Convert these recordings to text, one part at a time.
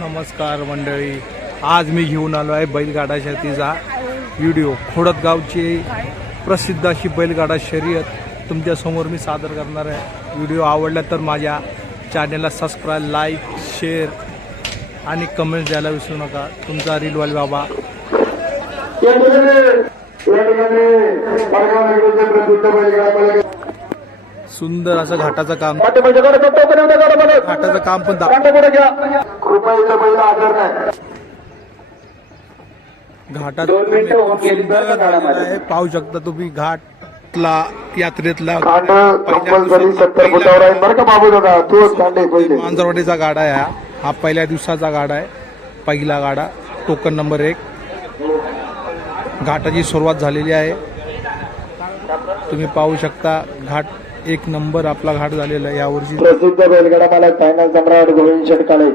नमस्कार मंडळी, आज मी घेऊन आलो आहे बैलगाडा शर्यतीचा व्हिडिओ। खोडदगावची प्रसिद्ध अशी बैलगाडा शर्यत तुमच्यासमोर मी सादर करणार आहे। व्हिडिओ आवडला तर माझ्या चॅनलला सबस्क्राईब, लाईक, शेअर आणि कमेंट्स द्यायला विसरू नका। तुमचा रीलवाल बाबा। सुंदर असं घाटाचं काम, घाटाचं काम पण घाटात आहे, पाहू शकता तुम्ही। घाटला यात्रेतला मांजरवाडीचा गाडा आहे हा पहिल्या दिवसाचा गाडा आहे, पहिला गाडा, टोकन नंबर 1। घाटाची सुरुवात झालेली आहे, तुम्ही पाहू शकता। घाट 1 नंबर आपला घाट झालेला आहे यावर्षी। प्रसिद्ध बैलगाडा मालक फायनल सम्राट गोविंद शेटकाळे।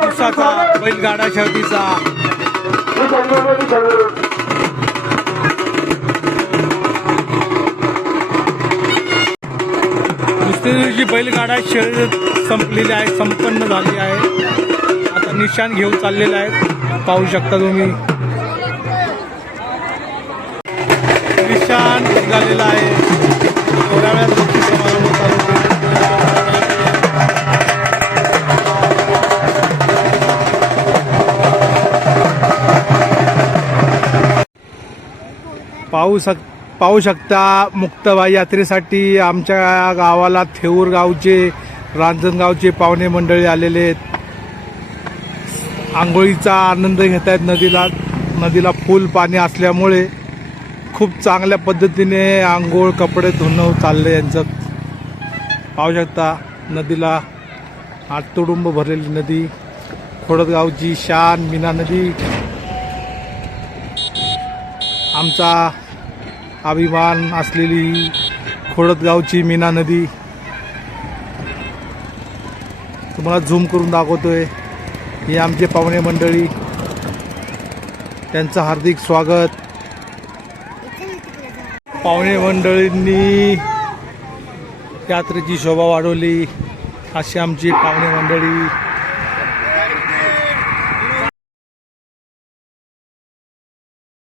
दिवसाचा बैलगाडा शर्यतीचा गावची बैलगाडा शर्यत संपलेली आहे, संपन्न झाली आहे. आता निशाण घेऊन चाललेले आहेत, पाहू शकता तुम्ही. निशाण निघालेला आहे. थोड्या वेळात मोठी समारंभ चालू होईल. पाहू शकता मुक्ताबाई यात्रेसाठी आमच्या गावाला थेऊर गावचे, रांजणगावचे पाहुणे मंडळी आलेले आहेत. आंघोळीचा आनंद घेत आहेत. नदीला फुल पाणी असल्यामुळे खूप चांगल्या पद्धतीने आंघोळ कपडे धुणं चाललं यांचं. पाहू शकता नदीला आटतुडुंब भरलेली नदी, खोडदगावची शान मीना नदी, आमचा अभिमान असलेली खोडदगावची मीना नदी. तुम्हाला झूम करून दाखवतोय. ही आमचे पाहुणे मंडळी, त्यांचं हार्दिक स्वागत. पाहुणे मंडळींनी यात्रेची शोभा वाढवली. अशी आमची पाहुणे मंडळी.